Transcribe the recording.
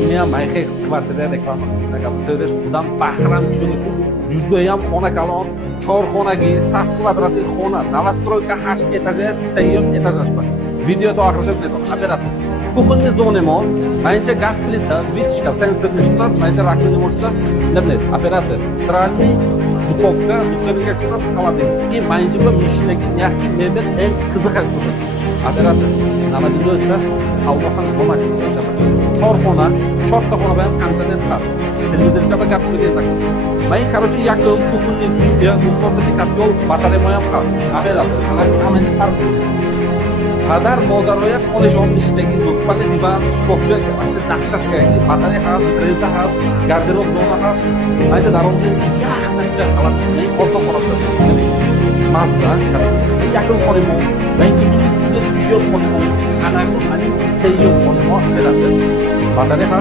Uni ham mayxay kvartira reklama qilib xudan bahram tushunishi judayam xonaqalon, chorxonagi, 7 kvadratli xona, новостройка 8 etajli, 7 etajli. Video to oxirigacha bilaman. Operatsiz. Kuxonniy zonemo, menimcha gaz plita, вытяжка, sensorli shtat, menimcha rakni mo'shta, nima operator, stralniy dуховка, dуховка shtat, холодильник. И menimcha bu mishdagi yaxshi mebel eng qiziqarli. Operator, navbatda Allohdan qo'mash. Chorxona, chorta xona bilan konsernet qiladi. Televizorda bir gap so'rayapsiz. Men, короче, yakun kuxonniy studiya, muhtotli katyol, batareya ham qiladi. Operator, hamma sarf qadar modaroya olishon ishdagi do'stlarni divan, shkofcha, asli naqsha kerak. Batareya ham, freza ham, garderob zona ham. Mayda daromadning yaxshisi qalat. Men orqa holatda mazza, yakun qolimo. Men kuxonniy studiya tiyyor qolimo. Ana seyyum qolimo operator. Batareya